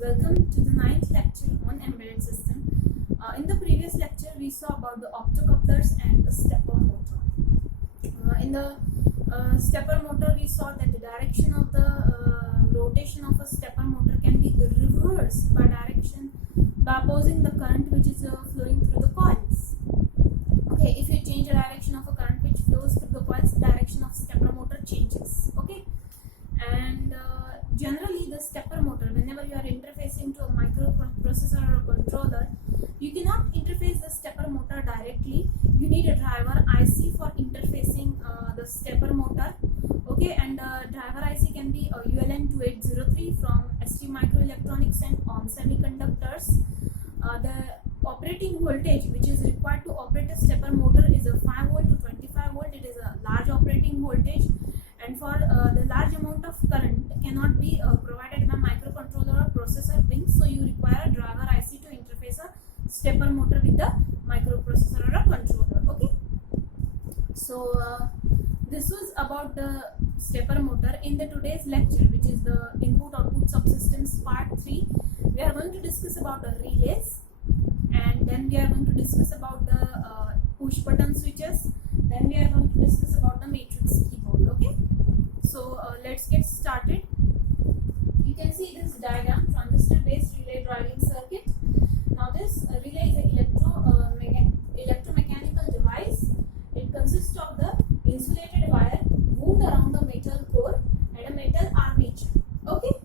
Welcome to the ninth lecture on embedded system. In the previous lecture, we saw about the optocouplers and the stepper motor. In the stepper motor, we saw that the direction of the rotation of a stepper motor can be reversed by opposing the current which is flowing through the coils. Okay, if you change the direction of a current which flows through the coils, the direction of stepper motor changes. Okay, and generally the stepper motor, whenever you are interfacing to a microprocessor or a controller, you cannot interface the stepper motor directly. You need a driver IC for interfacing the stepper motor. Okay, and driver IC can be a ULN2803 from ST Microelectronics and ON Semiconductors. The operating voltage which is required to operate a stepper motor is a 5 volt to 25 volt. It is a large operating voltage, and for the large amount of current cannot be provided by microcontroller or processor pins, so you require a driver IC to interface a stepper motor with the microprocessor or a controller. Okay, so this was about the stepper motor. In the today's lecture, which is the input output subsystems part 3, we are going to discuss about the relays, and then we are going to discuss about the push button switches, then we are going to discuss about the matrix keyboard. Okay, so let's get started. You can see this diagram, transistor based relay driving circuit. Now this relay is an electromechanical device. It consists of the insulated wire wound around the metal core and a metal armature. Okay,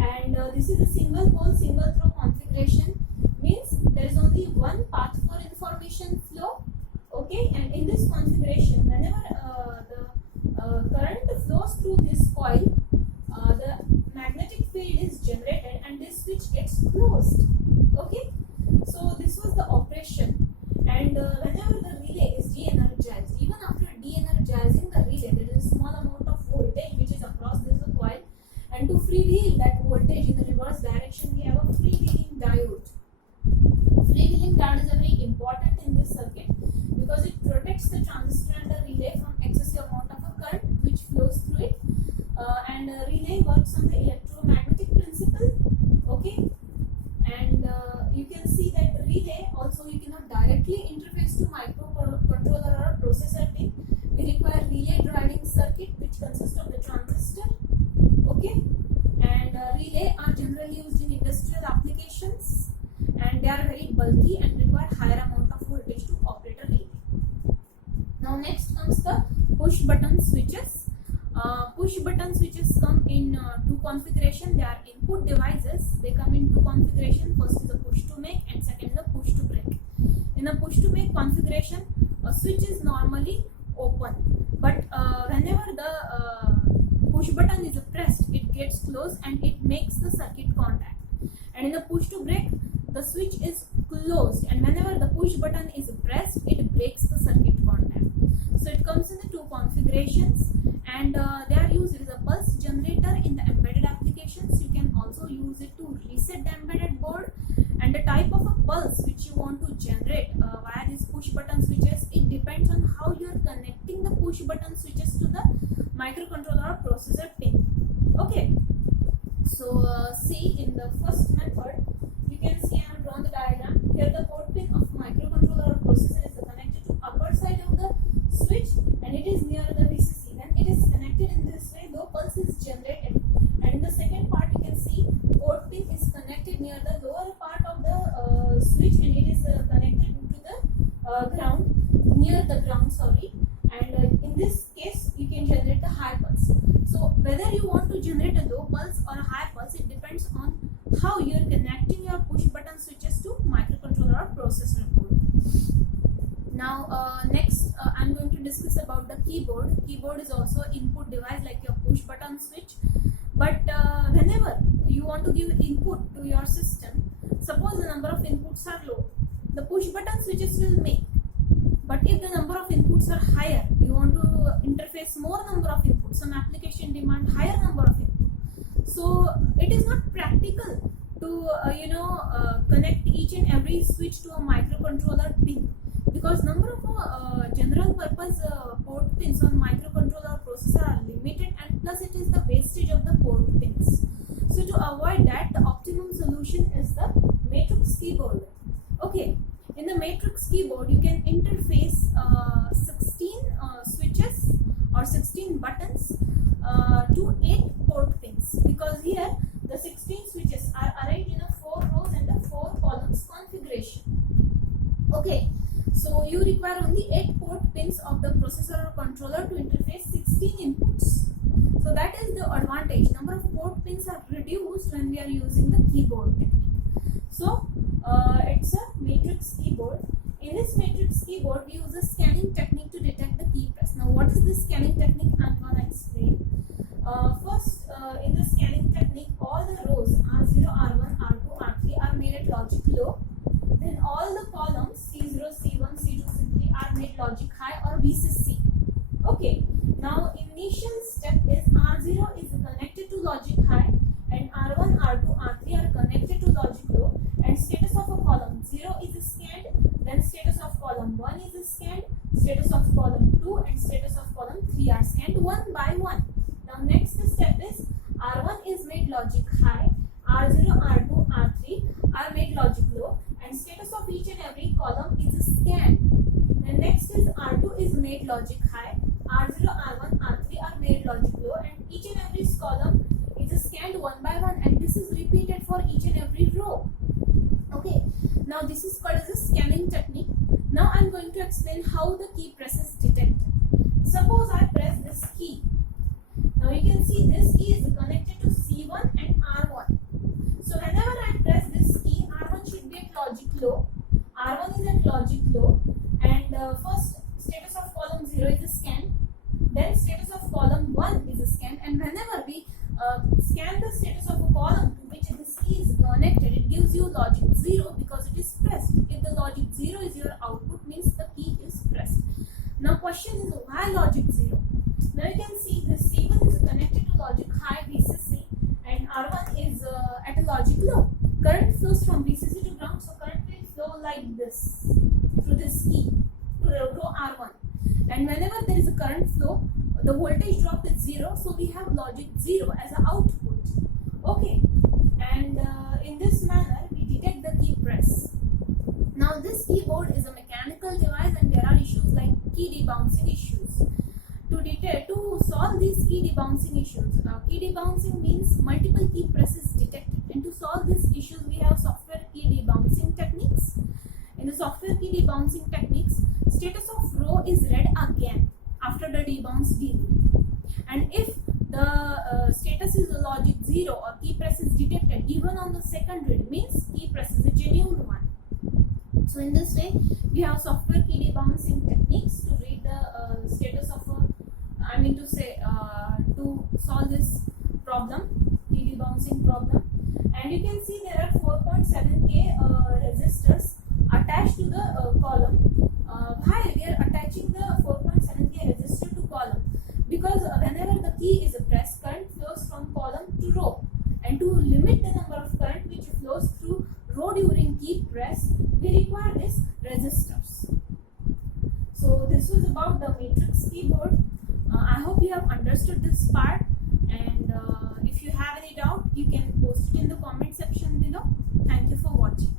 and this is a single pole single throw configuration, means there is only one path for information flow. Okay, and in this configuration, whenever the current flows through this coil, the magnetic field is generated and this switch gets closed. Okay, so this was the operation, and whenever the relay is de-energized, even after de-energizing the relay, there is a small amount of voltage which is across this coil, and to freewheel that voltage in the reverse direction, we have a freewheeling diode. Freewheeling diode is very important in this circuit because it protects the transistor and the relay from excessive amount of a current which flows through it, and relay works on the electromagnetic principle. Okay, and you can see that relay also you cannot directly interface to microcontroller or a processor pin. We require relay driving circuit which consists of the transistor. Okay, and relay are generally used in industrial applications, and they are very bulky and require higher amount of voltage to operate a relay. Now next comes the push button switches. Push button switches come in two configuration. They are input devices. They come in two configuration. First is the push to make and second is the push to break. In the push to make configuration, a switch is normally open, but whenever the push button is pressed, it gets closed and it makes the circuit contact. And in the push to break, the switch is closed, and whenever the push button is pressed, it breaks the circuit contact. So it comes in the two configurations, and they are used as a pulse generator in the embedded applications. You can also use it to reset the embedded board, and the type of a pulse which you want to generate via these push button switches, it depends on how you are connecting the push button switches to the microcontroller or processor pin. Okay, so see, in the first method, you can see I have drawn the diagram. Here the port pin of microcontroller or processor is connected to upper side of the switch, and it is near the VCC. When it is connected in this way, low pulse is generated, and in the second part you can see port pin is connected near the lower part of the switch, and it is connected to the ground, near the ground, sorry, and in this case you can generate the high pulse. So whether you want to generate a low pulse or a high pulse, it depends on how you are connecting your push button switches to microcontroller or processor board. Now next I'm going to discuss about the keyboard. Keyboard is also input device like your push button switch, but whenever you want to give input to your system, suppose the number of inputs are low, the push button switches will make. But if the number of inputs are higher, you want to interface more number of inputs, some application demand higher number of inputs. So it is not practical to connect each and every switch to a microcontroller pin, because number of general purpose port pins on microcontroller processor are limited, and plus it is the wastage of the port pins. So to avoid that, the optimum solution is the matrix keyboard. Okay, in the matrix keyboard you can interface 16 switches or 16 buttons to 8 port pins, because here the 16 switches are arranged in a 4 rows and a 4 columns configuration. Okay, so you require only 8 port pins of the processor or controller to interface 16 inputs. So that is the advantage. Number of port pins are reduced when we are using the keyboard technique. So it's a matrix keyboard. In this matrix keyboard we use a scanning technique to detect the key press. Now what is this scanning technique? I'm gonna explain. First, in the scanning technique, all the rows R0, R1, R2, R3 are made at logic low. Then all the columns C0, C1, C2, C3 are made logic high or VCC. Okay. Now initial step is R0 is connected to logic high and R1, R2, R3 are connected to logic low, and status of a column 0 is scanned, then status of column 1 is scanned, status of column 2 and status of column 3 are scanned one by one. Now next step is R1 is made logic high, R0, R2, R3 are made logic low, and status of each and every column is scanned. Then next is R2 is made logic high, R0, R1, R3 are made logic low, and each and every column is scanned one by one, and this is repeated for each and every row. Okay, now this is called as a scanning technique. Now I am going to explain how the key press is detected. Suppose I press this key. Now you can see this key is connected to C1 and R1. So whenever I press this key, R1 should be at logic low, R1 is at logic low, and first status of column 0 is scanned, then status of column 1 is scanned, and whenever we scan the status of a column to which this key is connected, it gives you logic 0 because it is pressed. If the logic 0 is your output, means the key is pressed. Now question is, why logic 0? Now you can see this C1 is connected to logic high VCC and R1 is at a logic low. Current flows from VCC to ground, so current will flow like this through this key to R1. And whenever there is a current flow, the voltage drop is 0, so we have logic 0 as an output. Okay, and in this manner we detect the key press. Now this keyboard is a mechanical device and there are issues like key debouncing issues. To solve these key debouncing issues, key debouncing means multiple key presses detected, and to solve these issues we have software key debouncing techniques. In the software key debouncing techniques, status of row is read again after the debounce delay, and if the status is a logic 0 or key press is detected even on the second read, means key press is a genuine one. So in this way we have software key debouncing techniques to read the status of a, to solve this problem, key debouncing problem. And you can see there are 4.7k resistors attached to the column. Why we are attaching the 4.7k resistor to column? Because whenever the key is pressed, current flows from column to row, and to limit the number of current which flows through row during key press, we require these resistors. So this was about the matrix keyboard. I hope you have understood this part, and if you have any doubt you can post it in the comment section below. Thank you for watching.